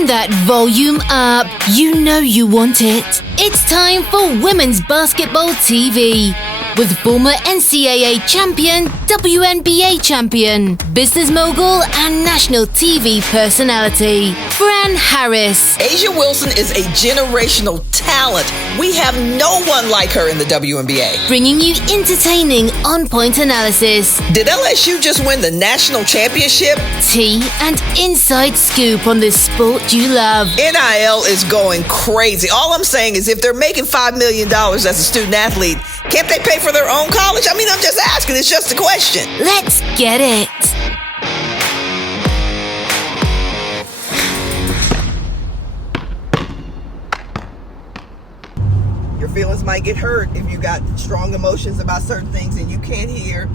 Turn that volume up. You know you want it. It's time for Women's Basketball TV with former NCAA champion, WNBA champion, business mogul, and national TV personality, Fran Harris. A'ja Wilson is a generational talent. We have no one like her in the WNBA. Bringing you entertaining, on-point analysis. Did LSU just win the national championship? Tea and inside scoop on the sport you love. NIL is going crazy. All I'm saying is if they're making $5 million as a student athlete, can't they pay for their own college? I mean, I'm just asking. It's just a question. Let's get it. Your feelings might get hurt if you got strong emotions about certain things and you can't hear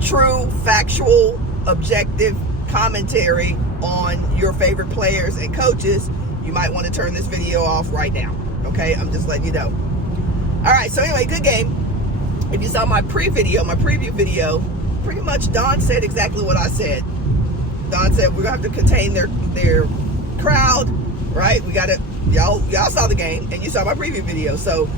true, factual, objective commentary on your favorite players and coaches. You might want to turn this video off right now. Okay, I'm just letting you know. All right, so anyway, good game. If you saw my preview video, pretty much Don said exactly what I said. Don said we're gonna have to contain their crowd, right? We gotta, y'all saw the game and you saw my preview video. So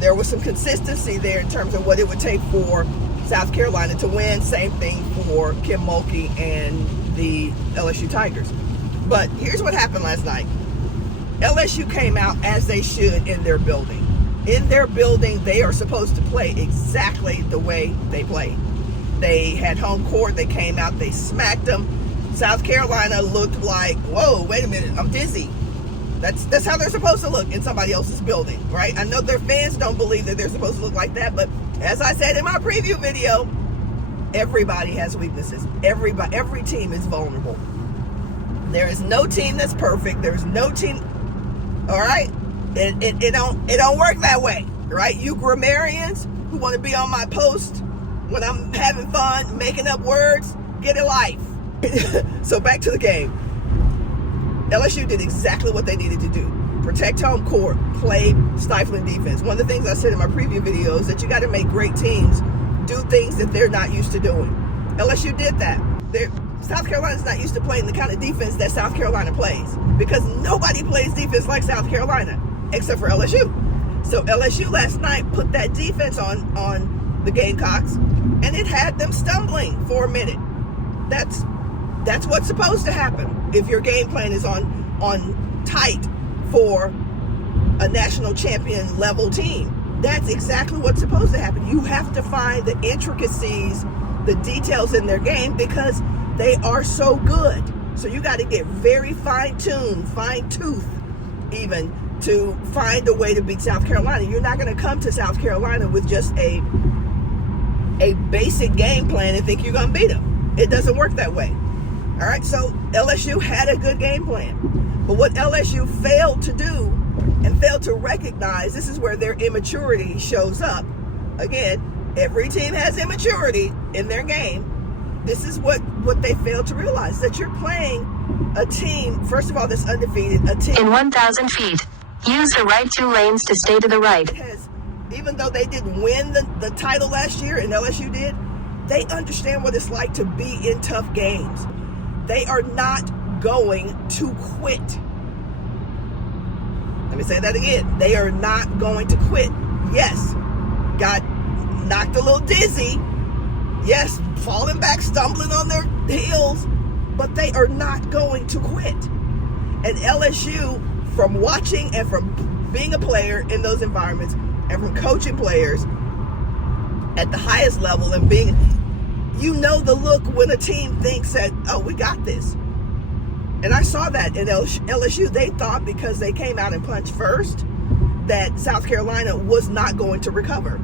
there was some consistency there in terms of what it would take for South Carolina to win. Same thing for Kim Mulkey and the LSU Tigers. But here's what happened last night. LSU came out as they should in their building. In their building, they are supposed to play exactly the way they played. They had home court. They came out. They smacked them. South Carolina looked like, whoa, wait a minute, I'm dizzy. That's how they're supposed to look in somebody else's building, right? I know their fans don't believe that they're supposed to look like that, but as I said in my preview video, everybody has weaknesses. Every team is vulnerable. There is no team that's perfect. There's no team. All right, it don't work that way, right? You grammarians who want to be on my post when I'm having fun, making up words, get a life. So back to the game. LSU did exactly what they needed to do. Protect home court, play stifling defense. One of the things I said in my preview video is that you got to make great teams do things that they're not used to doing. LSU did that. South Carolina's not used to playing the kind of defense that South Carolina plays because nobody plays defense like South Carolina except for LSU. So LSU last night put that defense on the Gamecocks and it had them stumbling for a minute. That's what's supposed to happen if your game plan is on tight for a national champion level team. That's exactly what's supposed to happen. You have to find the intricacies, the details in their game because they are so good. So you got to get very fine-tooth even to find a way to beat South Carolina. You're not going to come to South Carolina with just a basic game plan and think you're going to beat them. It doesn't work that way. All right, so LSU had a good game plan. But what LSU failed to do and failed to recognize, this is where their immaturity shows up. Again, every team has immaturity in their game. This is what they failed to realize, that you're playing a team, first of all, that's undefeated. A team in 1,000 feet. Use the right 2 lanes to stay to the right. Even though they didn't win the title last year, and LSU did, they understand what it's like to be in tough games. They are not going to quit. Let me say that again. They are not going to quit. Yes, got knocked a little dizzy. Yes, falling back, stumbling on their heels, but they are not going to quit. And LSU, from watching and from being a player in those environments and from coaching players at the highest level and being, you know the look when a team thinks that, oh, we got this. And I saw that in LSU. They thought because they came out and punched first that South Carolina was not going to recover.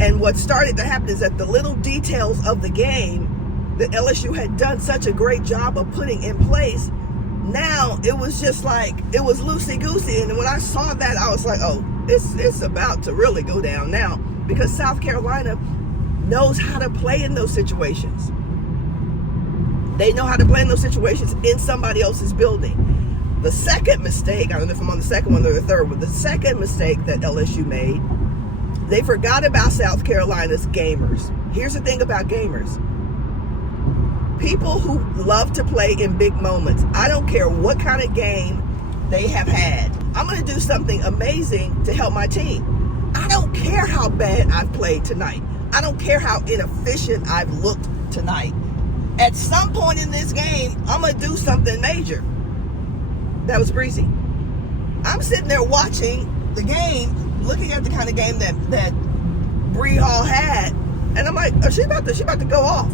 And what started to happen is that the little details of the game that LSU had done such a great job of putting in place, now it was just like, it was loosey-goosey. And when I saw that, I was like, oh, it's about to really go down now because South Carolina knows how to play in those situations. They know how to play in those situations in somebody else's building. The second mistake, I don't know if I'm on the second one or the third one, the second mistake that LSU made, they forgot about South Carolina's gamers. Here's the thing about gamers. People who love to play in big moments, I don't care what kind of game they have had, I'm going to do something amazing to help my team. I don't care how bad I've played tonight. I don't care how inefficient I've looked tonight. At some point in this game, I'm going to do something major. That was breezy. I'm sitting there watching the game, looking at the kind of game that Bree Hall had, and I'm like, oh, she about to go off.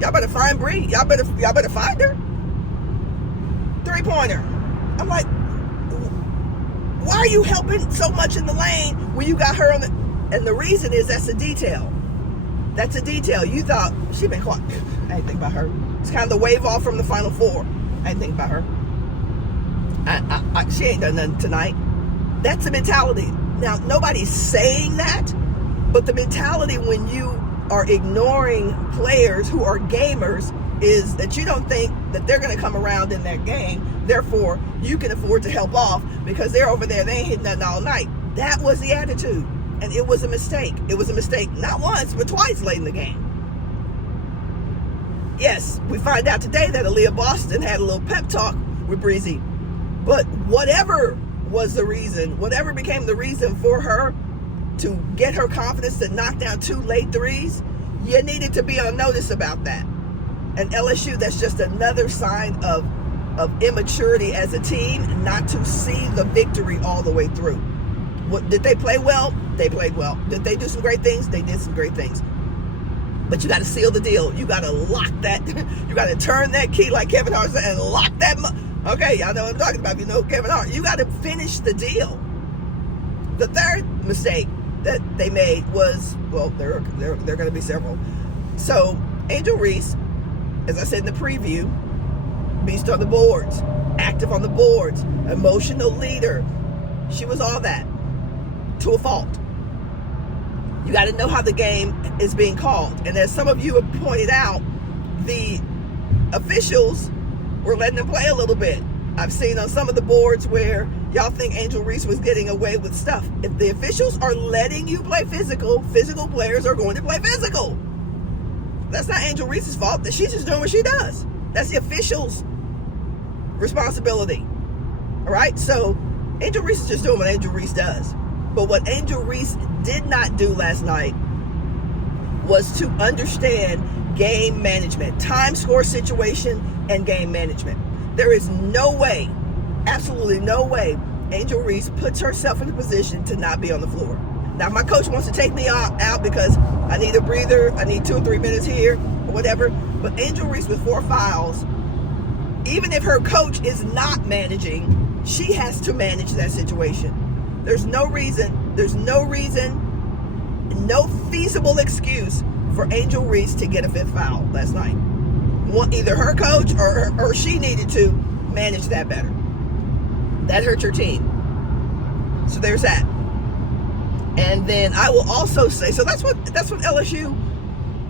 Y'all better find Bree. Y'all better find her. 3-pointer. I'm like, why are you helping so much in the lane when you got her on the... And the reason is that's a detail. That's a detail. You thought, she been quiet. I didn't think about her. It's kind of the wave off from the Final Four. I didn't think about her. She ain't done nothing tonight. That's the mentality. Now, nobody's saying that, but the mentality when you are ignoring players who are gamers is that you don't think that they're going to come around in that game. Therefore, you can afford to help off because they're over there. They ain't hitting nothing all night. That was the attitude. And it was a mistake. It was a mistake not once, but twice late in the game. Yes, we find out today that Aaliyah Boston had a little pep talk with Breezy. But whatever was the reason, whatever became the reason for her to get her confidence to knock down 2 late threes, you needed to be on notice about that. And LSU, that's just another sign of immaturity as a team, not to see the victory all the way through. What, did they play well? They played well. Did they do some great things? They did some great things. But you got to seal the deal. You got to lock that. You got to turn that key like Kevin Hart said and lock that. Okay, y'all know what I'm talking about. You know Kevin Hart. You got to finish the deal. The third mistake that they made was, well, there are going to be several. So Angel Reese, as I said in the preview, beast on the boards, active on the boards, emotional leader. She was all that to a fault. You got to know how the game is being called. And as some of you have pointed out, the officials were letting them play a little bit. I've seen on some of the boards where y'all think Angel Reese was getting away with stuff. If the officials are letting you play physical players are going to play physical. That's not Angel Reese's fault. That she's just doing what she does. That's the officials' responsibility. All right? So Angel Reese is just doing what Angel Reese does. But what Angel Reese did not do last night was to understand game management, time score situation, and game management. There is no way, absolutely no way, Angel Reese puts herself in a position to not be on the floor. Now, if my coach wants to take me out because I need a breather, I need 2 or 3 minutes here, or whatever, but Angel Reese with 4 fouls, even if her coach is not managing, she has to manage that situation. There's no reason, no feasible excuse for Angel Reese to get a 5th foul last night. Either her coach or she needed to manage that better. That hurt your team. So there's that. And then I will also say, so that's what LSU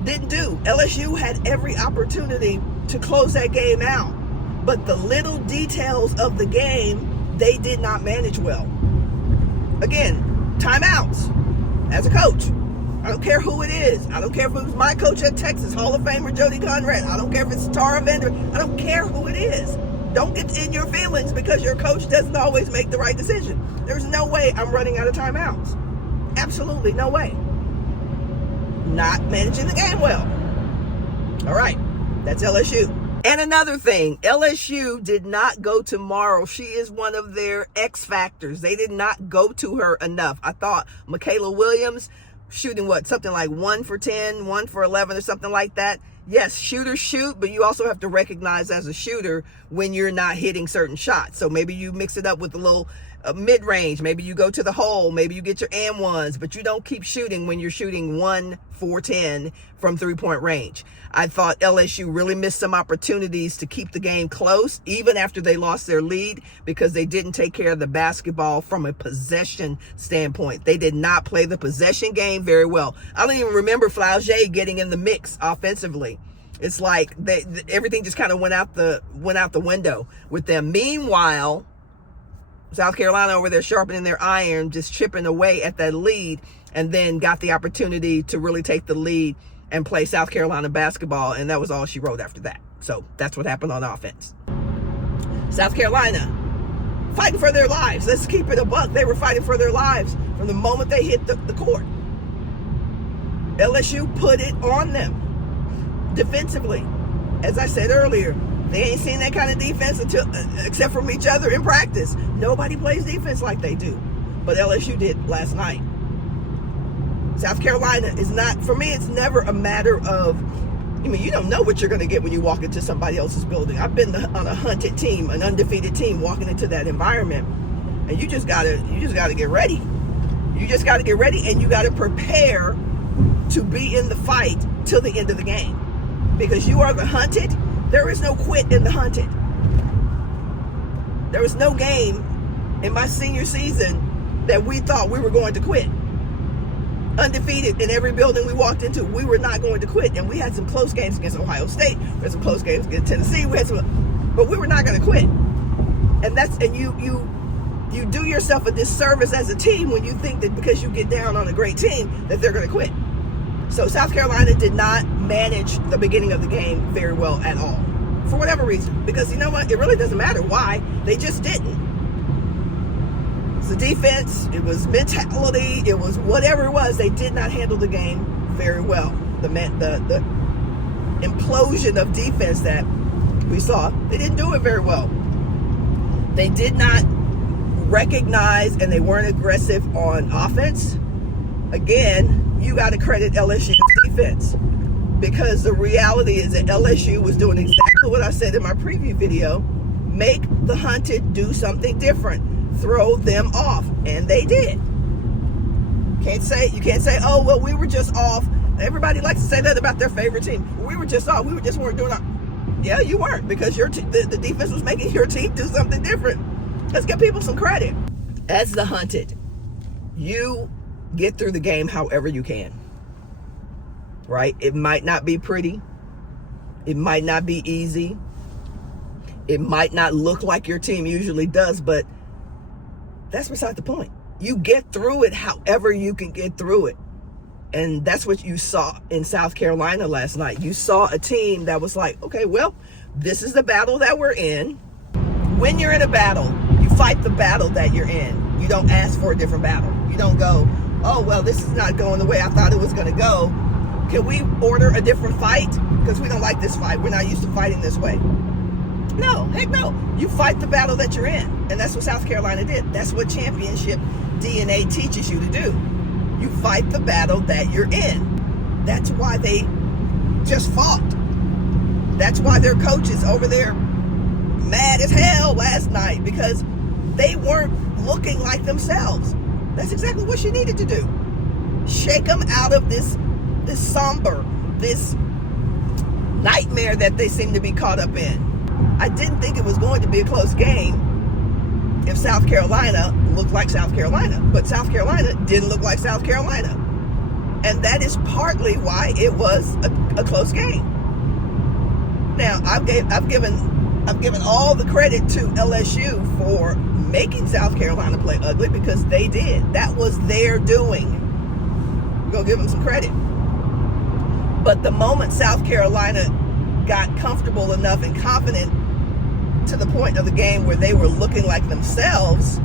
didn't do. LSU had every opportunity to close that game out. But the little details of the game, they did not manage well. Again, timeouts as a coach. I don't care who it is. I don't care if it was my coach at Texas, Hall of Famer Jody Conrad. I don't care if it's Tara Vander. I don't care who it is. Don't get in your feelings because your coach doesn't always make the right decision. There's no way I'm running out of timeouts. Absolutely no way. Not managing the game well. All right, that's LSU. And another thing, LSU did not go to Morrow. She is one of their X factors. They did not go to her enough. I thought Michaela Williams shooting something like 1 for 10, 1 for 11 or something like that. Yes, shooters shoot, but you also have to recognize as a shooter when you're not hitting certain shots. So maybe you mix it up with a little mid-range. Maybe you go to the hole. Maybe you get your and ones, but you don't keep shooting when you're shooting 1 for 10 from 3-point range. I thought LSU really missed some opportunities to keep the game close, even after they lost their lead, because they didn't take care of the basketball from a possession standpoint. They did not play the possession game very well. I don't even remember Flaugier getting in the mix offensively. It's like everything just kind of went out the window with them. Meanwhile, South Carolina over there sharpening their iron, just chipping away at that lead, and then got the opportunity to really take the lead and play South Carolina basketball, and that was all she wrote after that. So that's what happened on offense. South Carolina, fighting for their lives. Let's keep it a buck. They were fighting for their lives from the moment they hit the court. LSU put it on them defensively. As I said earlier, they ain't seen that kind of defense except from each other in practice. Nobody plays defense like they do. But LSU did last night. South Carolina is not, for me, it's never a matter of, you don't know what you're going to get when you walk into somebody else's building. I've been on a hunted team, an undefeated team, walking into that environment, and you just gotta get ready. You just gotta get ready, and you gotta prepare to be in the fight till the end of the game, because you are the hunted. There is no quit in the hunted. There was no game in my senior season that we thought we were going to quit. Undefeated in every building we walked into, we were not going to quit. And we had some close games against Ohio State. We had some close games against Tennessee. But we were not going to quit. And you do yourself a disservice as a team when you think that because you get down on a great team that they're going to quit. So South Carolina did not manage the beginning of the game very well at all, for whatever reason. Because you know what? It really doesn't matter why. They just didn't. The defense, it was mentality, it was whatever it was. They did not handle the game very well. The implosion of defense that we saw, they didn't do it very well. They did not recognize, and they weren't aggressive on offense. Again, you got to credit LSU's defense, because the reality is that LSU was doing exactly what I said in my preview video. Make the hunted do something different. Throw them off, and they did. You can't say, oh well, we were just off. Everybody likes to say that about their favorite team. We were just off. We just weren't doing it. Yeah, you weren't, because the defense was making your team do something different. Let's give people some credit. As the hunted, you get through the game however you can. Right? It might not be pretty. It might not be easy. It might not look like your team usually does, but that's beside the point. You get through it however you can get through it. And that's what you saw in South Carolina last night. You saw a team that was like, okay, well, this is the battle that we're in. When you're in a battle, you fight the battle that you're in. You don't ask for a different battle. You don't go, oh, well, this is not going the way I thought it was going to go. Can we order a different fight? Because we don't like this fight. We're not used to fighting this way. No, heck no. You fight the battle that you're in. And that's what South Carolina did. That's what championship DNA teaches you to do. You fight the battle that you're in. That's why they just fought. That's why their coaches over there mad as hell last night, because they weren't looking like themselves. That's exactly what she needed to do. Shake them out of this somber, this nightmare that they seem to be caught up in. I didn't think it was going to be a close game if South Carolina looked like South Carolina. But South Carolina didn't look like South Carolina. And that is partly why it was a close game. Now, I've given all the credit to LSU for making South Carolina play ugly, because they did. That was their doing. We're going to give them some credit. But the moment South Carolina got comfortable enough and confident to the point of the game where they were looking like themselves,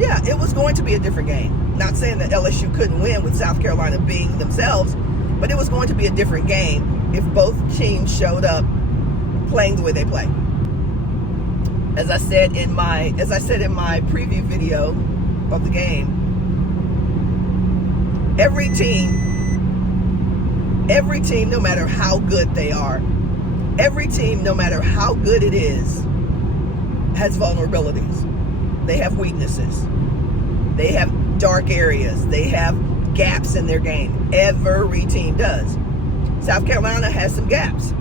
yeah, it was going to be a different game. Not saying that LSU couldn't win with South Carolina being themselves, but it was going to be a different game if both teams showed up playing the way they play. As I said in my preview video of the game, every team, no matter how good they are, every team, no matter how good it is, has vulnerabilities. They have weaknesses. They have dark areas. They have gaps in their game. Every team does. South Carolina has some gaps.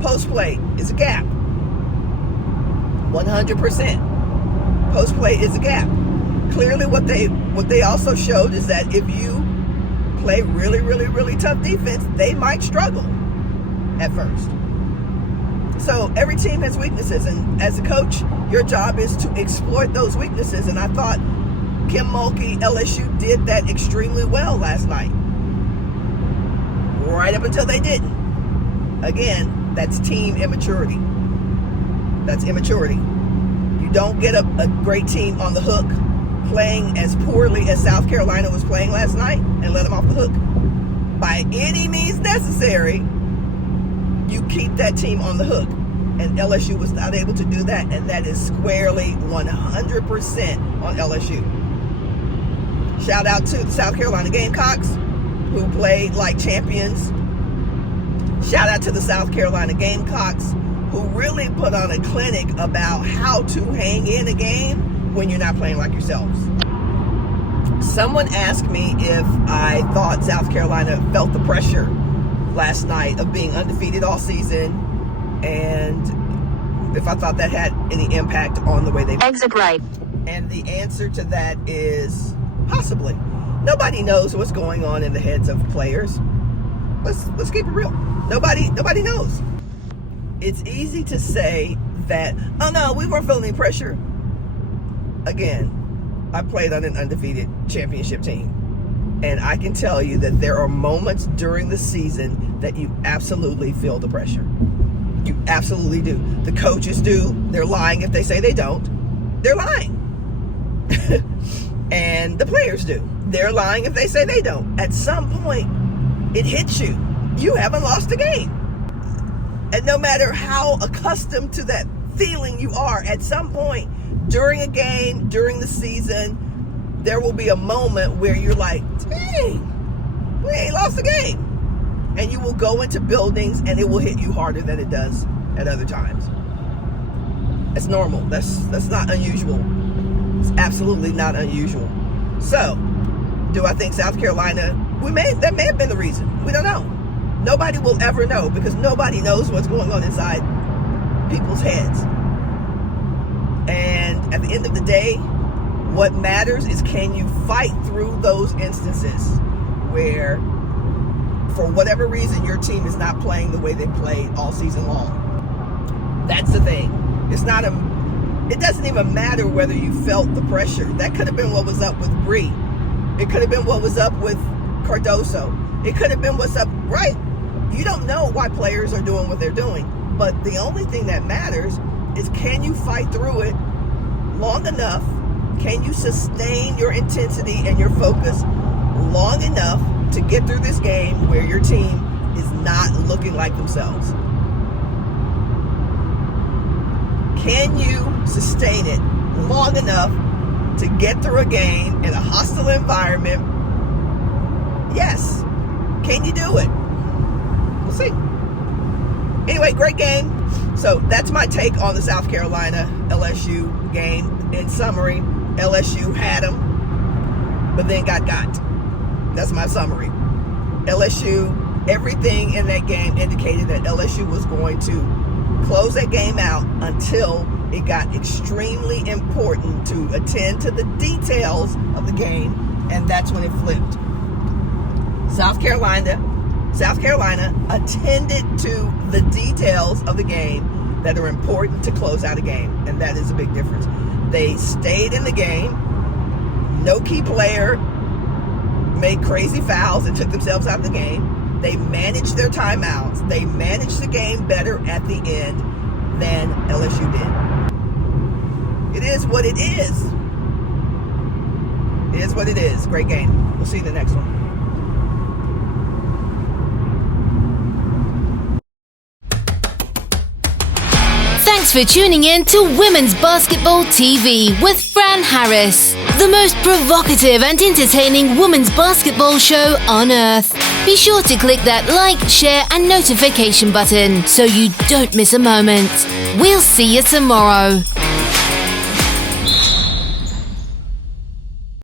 Post play is a gap. 100%. Post play is a gap. Clearly what they also showed is that if you play really, really, really tough defense, they might struggle at first. So every team has weaknesses, and as a coach, your job is to exploit those weaknesses. And I thought Kim Mulkey, LSU, did that extremely well last night. right up until they didn't. Again, that's team immaturity. That's immaturity. You don't get a great team on the hook playing as poorly as South Carolina was playing last night and let them off the hook. By any means necessary, you keep that team on the hook. And LSU was not able to do that, and that is squarely 100% on LSU. Shout out to the South Carolina Gamecocks, who played like champions. Shout out to the South Carolina Gamecocks, who really put on a clinic about how to hang in a game when you're not playing like yourselves. Someone asked me if I thought South Carolina felt the pressure last night of being undefeated all season, and if I thought that had any impact on the way they Exit right. And the answer to that is possibly. Nobody knows what's going on in the heads of players. Let's keep it real. Nobody knows. It's easy to say that, oh no, we weren't feeling any pressure. Again, I played on an undefeated championship team, and I can tell you that there are moments during the season that you absolutely feel the pressure. You absolutely do. The coaches do. They're lying if they say they don't. They're lying. And the players do. They're lying if they say they don't. At some point, it hits you. You haven't lost a game. And no matter how accustomed to that feeling you are, at some point during a game, during the season, there will be a moment where you're like, dang, we ain't lost a game. And you will go into buildings and it will hit you harder than it does at other times. It's normal. That's not unusual. It's absolutely not unusual. So, do I think South Carolina, that may have been the reason. We don't know. Nobody will ever know, because nobody knows what's going on inside people's heads. And at the end of the day, what matters is, can you fight through those instances where, for whatever reason, your team is not playing the way they played all season long? That's the thing. It doesn't even matter whether you felt the pressure. That could have been what was up with Bree. It could have been what was up with Cardoso. It could have been what's up, right? You don't know why players are doing what they're doing. But the only thing that matters is, can you fight through it long enough? Can you sustain your intensity and your focus long enough to get through this game where your team is not looking like themselves? Can you sustain it long enough to get through a game in a hostile environment? Yes. Can you do it? We'll see. Anyway, great game. So that's my take on the South Carolina LSU game. In summary, LSU had them, but then got. That's my summary. LSU, everything in that game indicated that LSU was going to close that game out until it got extremely important to attend to the details of the game, and that's when it flipped. South Carolina attended to the details of the game that are important to close out a game, and that is a big difference. They stayed in the game. No key player made crazy fouls and took themselves out of the game. They managed their timeouts. They managed the game better at the end than LSU did. It is what it is. It is what it is. Great game. We'll see you in the next one. Thanks for tuning in to Women's Basketball TV with Fran Harris, the most provocative and entertaining women's basketball show on earth. Be sure to click that like, share and notification button so you don't miss a moment. We'll see you tomorrow.